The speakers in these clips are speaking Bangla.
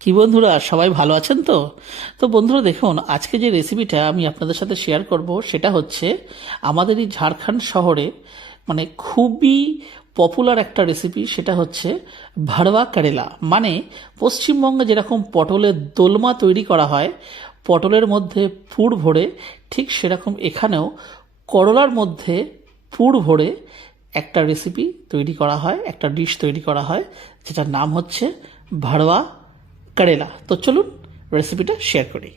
কি বন্ধুরা, সবাই ভালো আছেন তো? তো বন্ধুরা, দেখুন, আজকে যে রেসিপিটা আমি আপনাদের সাথে শেয়ার করব, সেটা হচ্ছে আমাদের এই ঝাড়খণ্ড শহরে মানে খুবই পপুলার একটা রেসিপি সেটা হচ্ছে ভাড়ওয়া কারেলা। মানে পশ্চিমবঙ্গে যেরকম পটলের দোলমা তৈরি করা হয়, পটলের মধ্যে পুর ভরে, ঠিক সেরকম এখানেও করলার মধ্যে পুর ভরে একটা রেসিপি তৈরি করা হয়, একটা ডিশ তৈরি করা হয়, যেটার নাম হচ্ছে ভাড়ওয়া কারেলা তো চলুন রেসিপিটা শেয়ার করি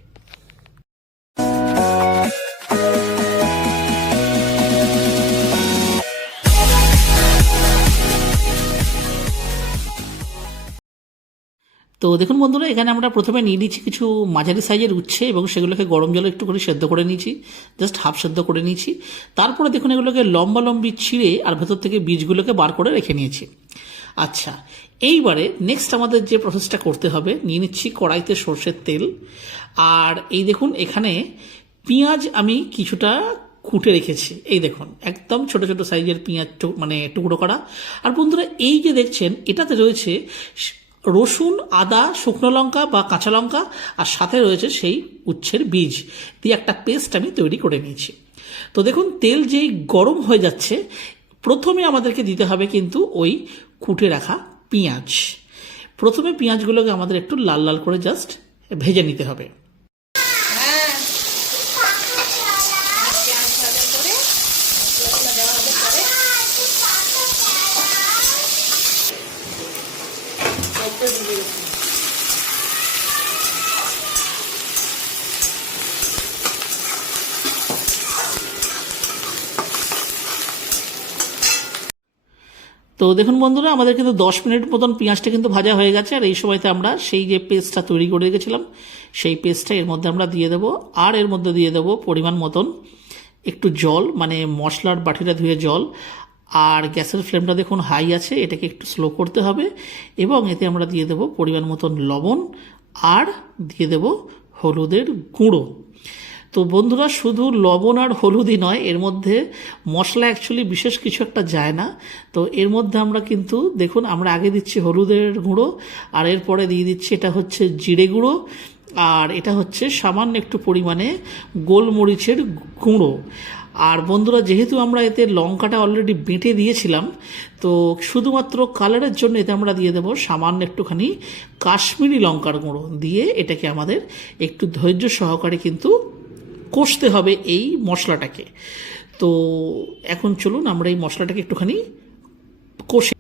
তো দেখুন বন্ধুরা, এখানে আমরা প্রথমে নিয়ে নিচ্ছি কিছু মাঝারি সাইজের উচ্ছে এবং সেগুলোকে গরম জলে একটু করে সেদ্ধ করে নিয়েছি জাস্ট হাফ সেদ্ধ করে নিয়েছি। তারপরে দেখুন এগুলোকে লম্বা লম্বি ছিঁড়ে আর ভেতর থেকে বীজগুলোকে বার করে রেখে নিয়েছি। আচ্ছা এইবারে নেক্সট আমাদের যে প্রসেসটা করতে হবে, নিয়ে নিচ্ছি কড়াইতে সর্ষের তেল। আর এই দেখুন, এখানে পেঁয়াজ আমি কিছুটা কুটে রেখেছি। এই দেখুন, একদম ছোট ছোট সাইজের পেঁয়াজ মানে টুকরো করা। আর বন্ধুরা, এই যে দেখছেন, এটাতে রয়েছে রসুন, আদা, শুকনো লঙ্কা বা কাঁচা লঙ্কা, আর সাথে রয়েছে সেই উচ্ছের বীজ। দিয়ে একটা পেস্ট আমি তৈরি করে নিয়েছি। তো দেখুন, তেল যেই গরম হয়ে যাচ্ছে, প্রথমে আমাদেরকে দিতে হবে কিন্তু ওই কুটে রাখা পেঁয়াজ। প্রথমে পেঁয়াজগুলোকে আমাদের একটু লাল লাল করে জাস্ট ভেজে নিতে হবে। তো দেখুন বন্ধুরা, আমাদের কিন্তু দশ মিনিট মতন পেঁয়াজটা কিন্তু ভাজা হয়ে গেছে, আর এই সময়তে আমরা সেই যে পেস্টটা তৈরি করে রেখেছিলাম, সেই পেস্টটা এর মধ্যে আমরা দিয়ে দেবো, আর এর মধ্যে দিয়ে দেবো পরিমাণ মতন একটু জল মানে মশলার বাটিটা ধুয়ে জল, আর গ্যাসের ফ্লেমটা দেখুন হাই আছে, এটাকে একটু স্লো করতে হবে, এবং এতে আমরা দিয়ে দেবো পরিমাণ মতন লবণ, আর দিয়ে দেবো হলুদের গুঁড়ো। তো বন্ধুরা, শুধু লবণ আর হলুদই নয়, এর মধ্যে মশলা অ্যাকচুয়ালি বিশেষ কিছু একটা যায় না। তো এর মধ্যে আমরা কিন্তু, দেখুন, আমরা আগে দিচ্ছি হলুদের গুঁড়ো, আর এরপরে দিয়ে দিচ্ছি, এটা হচ্ছে জিরে গুঁড়ো, আর এটা হচ্ছে সামান্য একটু পরিমাণে গোলমরিচের গুঁড়ো। আর বন্ধুরা, যেহেতু আমরা এতে লঙ্কাটা অলরেডি বেঁটে দিয়েছিলাম, তো শুধুমাত্র কালারের জন্য এতে আমরা দিয়ে দেবো সামান্য একটুখানি কাশ্মীরি লঙ্কার গুঁড়ো, দিয়ে এটাকে আমাদের একটু ধৈর্য সহকারে কিন্তু কষতে হবে এই মশলাটাকে। তো এখন চলুন আমরা এই মশলাটাকে একটুখানি কষে।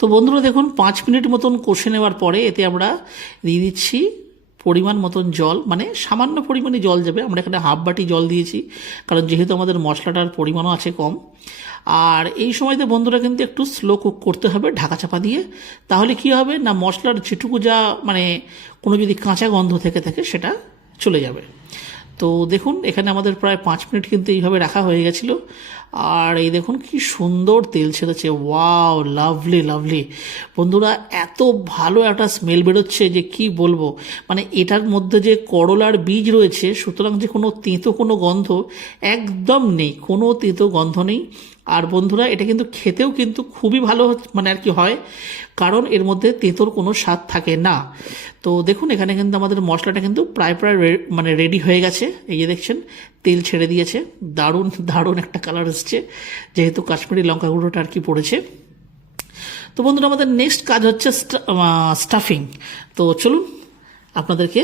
তো বন্ধুরা দেখুন, পাঁচ মিনিট মতন কষে নেওয়ার পরে এতে আমরা দিয়ে দিচ্ছি পরিমাণ মতন জল মানে সামান্য পরিমাণে জল যাবে। আমরা এখানে হাফ বাটি জল দিয়েছি, কারণ যেহেতু আমাদের মশলাটার পরিমাণও আছে কম। আর এই সময়তে বন্ধুরা কিন্তু একটু স্লো কুক করতে হবে ঢাকা চাপা দিয়ে। তাহলে কি হবে না, মশলার যেটুকু যা মানে কোনো যদি কাঁচা গন্ধ থেকে থাকে সেটা চলে যাবে। তো দেখুন, এখানে আমাদের প্রায় পাঁচ মিনিট কিন্তু এইভাবে রাখা হয়ে গেছিল। আর এই দেখুন, কি সুন্দর তেল ছেড়েছে। Wow, lovely lovely. বন্ধুরা, এত ভালো একটা স্মেল বেরোচ্ছে যে কি বলব। মানে এটার মধ্যে যে করলার বীজ রয়েছে, সুতরাং যে কোনো তেঁতো কোনো গন্ধ একদম নেই। কোনো তেঁতো গন্ধ নেই। আর বন্ধুরা, এটা কিন্তু খেতেও কিন্তু খুবই ভালো মানে আর কি হয়, কারণ এর মধ্যে তেঁতোর কোনো স্বাদ থাকে না। তো দেখুন, এখানে কিন্তু আমাদের মশলাটা কিন্তু প্রায় প্রায় মানে রেডি হয়ে গেছে। এই যে দেখছেন, তেল ছেড়ে দিয়েছে। দারুণ দারুণ একটা কালার এসছে, যেহেতু কাশ্মীরি লঙ্কা গুঁড়োটা আর কি পড়েছে। তো বন্ধুরা, আমাদের নেক্সট কাজ হচ্ছে স্টাফিং তো চলুন, আপনাদেরকে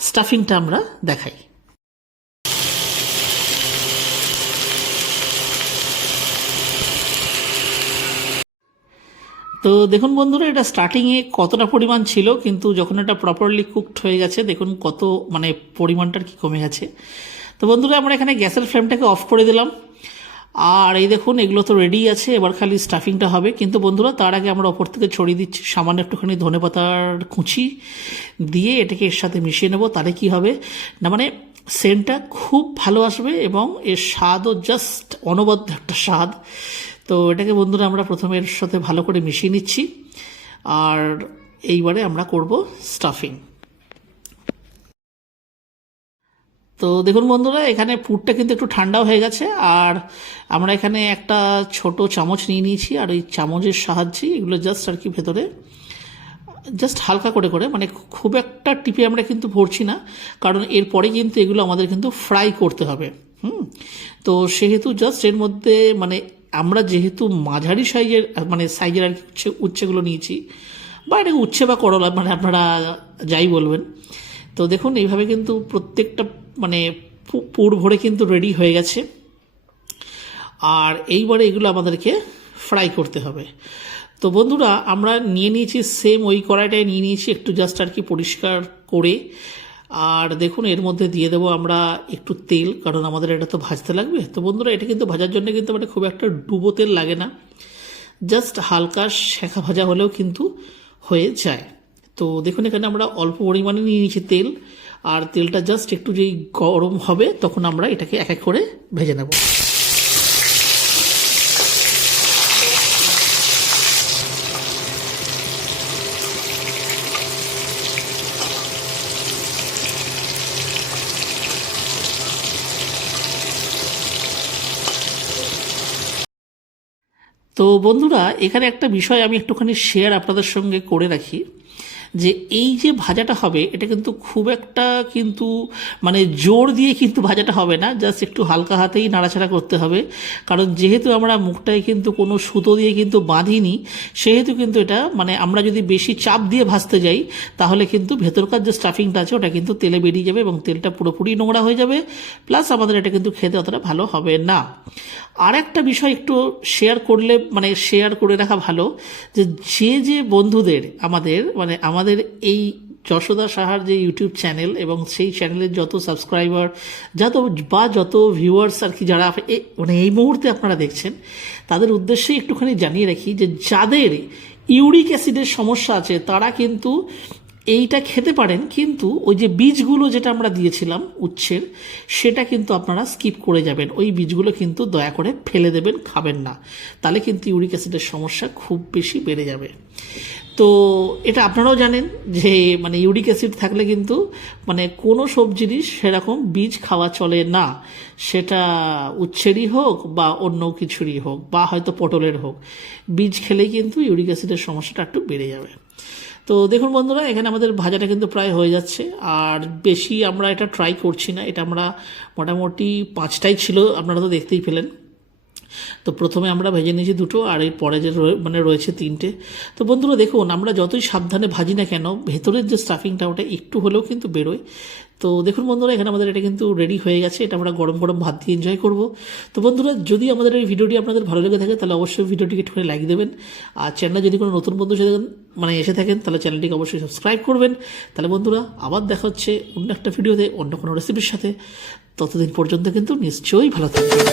স্টাফিংটা আমরা দেখাই। তো দেখুন বন্ধুরা, এটা স্টার্টিংয়ে কতটা পরিমাণ ছিল, কিন্তু যখন এটা প্রপারলি কুকড হয়ে গেছে, দেখুন কত মানে পরিমাণটার কি কমে গেছে। তো বন্ধুরা, আমরা এখানে গ্যাসের ফ্লেমটাকে অফ করে দিলাম। আর এই দেখুন, এগুলো তো রেডি আছে, এবার খালি স্টাফিংটা হবে। কিন্তু বন্ধুরা, তার আগে আমরা ওপর থেকে ছড়িয়ে দিচ্ছি সামান্য একটুখানি ধনে পাতার কুচি দিয়ে এটাকে এর সাথে মিশিয়ে নেব, তাহলে কি হবে? না মানে সেন্টটা খুব ভালো আসবে এবং এর স্বাদও জাস্ট অনবদ্য একটা স্বাদ। তো এটাকে বন্ধুরা আমরা প্রথমে এর সাথে ভালো করে মিশিয়ে নিচ্ছি। আর এইবারে আমরা করব স্টাফিং তো দেখুন বন্ধুরা, এখানে পুরটা কিন্তু একটু ঠান্ডাও হয়ে গেছে। আর আমরা এখানে একটা ছোট চামচ নিয়ে নিয়েছি, আর ওই চামচের সাহায্যে এগুলো জাস্ট আর কি ভেতরে জাস্ট হালকা করে করে মানে খুব একটা টিপে আমরা কিন্তু ভরছি না, কারণ এরপরে কিন্তু এগুলো আমাদের কিন্তু ফ্রাই করতে হবে। হুম? তো সেহেতু জাস্ট এর মধ্যে মানে আমরা যেহেতু মাঝারি সাইজের মানে সাইজের আর কি উচ্ছে, উচ্ছেগুলো নিয়েছি, বা এটাকে উচ্ছে বা করলা মানে আপনারা যাই বলবেন। তো দেখুন, এইভাবে কিন্তু প্রত্যেকটা মানে পুর ভরে কিন্তু রেডি হয়ে গেছে। আর এইবারে এগুলো আমাদেরকে ফ্রাই করতে হবে। তো বন্ধুরা, আমরা নিয়ে নিয়েছি সেম ওই কড়াইটাই নিয়ে নিয়েছি, একটু জাস্ট আর কি পরিষ্কার করে। আর দেখুন, এর মধ্যে দিয়ে দেবো আমরা একটু তেল, কারণ আমাদের এটা তো ভাজতে লাগবে। তো বন্ধুরা, এটা কিন্তু ভাজার জন্য কিন্তু মানে খুব একটা ডুবো তেল লাগে না। জাস্ট হালকা শেখা ভাজা হলেও কিন্তু হয়ে যায়। তো দেখুন, এখানে আমরা অল্প পরিমাণে নিয়ে নিয়েছি তেল। আর তেলটা জাস্ট একটু যেই গরম হবে, তখন আমরা এটাকে এক এক করে ভেজে নেব। তো বন্ধুরা এখানে একটা বিষয় আমি একটুখানি শেয়ার আপনাদের সঙ্গে করে রাখি। যে এই যে ভাজাটা হবে, এটা কিন্তু খুব একটা কিন্তু মানে জোর দিয়ে কিন্তু ভাজাটা হবে না, জাস্ট একটু হালকা হাতেই নাড়াচাড়া করতে হবে। কারণ যেহেতু আমরা মুখটায় কিন্তু কোনো সুতো দিয়ে কিন্তু বাঁধিনি, সেহেতু কিন্তু এটা মানে আমরা যদি বেশি চাপ দিয়ে ভাজতে যাই, তাহলে কিন্তু ভেতরকার যে স্টাফিংটা আছে, ওটা কিন্তু তেলে বেরিয়ে যাবে এবং তেলটা পুরোপুরি নোংরা হয়ে যাবে। প্লাস আমাদের এটা কিন্তু খেতে অতটা ভালো হবে না। আর একটা বিষয় একটু শেয়ার করলে মানে শেয়ার করে রাখা ভালো, যে যে যে বন্ধুদের আমাদের মানে আমাদের এই যশোদা সাহার যে ইউটিউব চ্যানেল এবং সেই চ্যানেলের যত সাবস্ক্রাইবার যত বা যত ভিউয়ার্স আর কি যারা মানে এই মুহূর্তে আপনারা দেখছেন, তাদের উদ্দেশ্যে একটুখানি জানিয়ে রাখি যে যাদের ইউরিক অ্যাসিডের সমস্যা আছে, তারা কিন্তু এইটা খেতে পারেন, কিন্তু ওই যে বীজগুলো যেটা আমরা দিয়েছিলাম উচ্ছের, সেটা কিন্তু আপনারা স্কিপ করে যাবেন। ওই বীজগুলো কিন্তু দয়া করে ফেলে দেবেন, খাবেন না। তাহলে কিন্তু ইউরিক অ্যাসিডের সমস্যা খুব বেশি বেড়ে যাবে। তো এটা আপনারাও জানেন যে মানে ইউরিক অ্যাসিড থাকলে কিন্তু মানে কোনো সবজিরই সেরকম বীজ খাওয়া চলে না। সেটা উচ্ছেরই হোক বা অন্য কিছুরই হোক, বা হয়তো পটলের হোক। বীজ খেলেই কিন্তু ইউরিক অ্যাসিডের সমস্যাটা একটু বেড়ে যাবে। তো দেখুন বন্ধুরা, এখানে আমাদের ভাজাটা কিন্তু প্রায় হয়ে যাচ্ছে। আর বেশি আমরা এটা ট্রাই করছি না, এটা আমরা মোটামুটি পাঁচটাই ছিল, আপনারা তো দেখতেই পেলেন। তো প্রথমে আমরা ভেজে নিয়েছি দুটো, আর এর পরে যে মানে রয়েছে তিনটে। তো বন্ধুরা দেখুন, আমরা যতই সাবধানে ভাজি না কেন, ভেতরের যে স্টাফিংটা ওটা একটু হলেও কিন্তু বেরোয়। তো দেখুন বন্ধুরা, এখানে আমাদের এটা কিন্তু রেডি হয়ে গেছে। এটা আমরা গরম গরম ভাত দিয়ে এনজয় করব। তো বন্ধুরা, যদি আমাদের এই ভিডিওটি আপনাদের ভালো লেগে থাকে, তাহলে অবশ্যই ভিডিওটিকে একটুখানি লাইক দেবেন। আর চ্যানেলে যদি কোনো নতুন বন্ধু থাকেন- মানে এসে থাকেন, তাহলে চ্যানেলটিকে অবশ্যই সাবস্ক্রাইব করবেন। তাহলে বন্ধুরা, আবার দেখা হচ্ছে অন্য একটা ভিডিওতে, অন্য কোনো রেসিপির সাথে। ততদিন পর্যন্ত কিন্তু নিশ্চয়ই ভালো থাকবেন।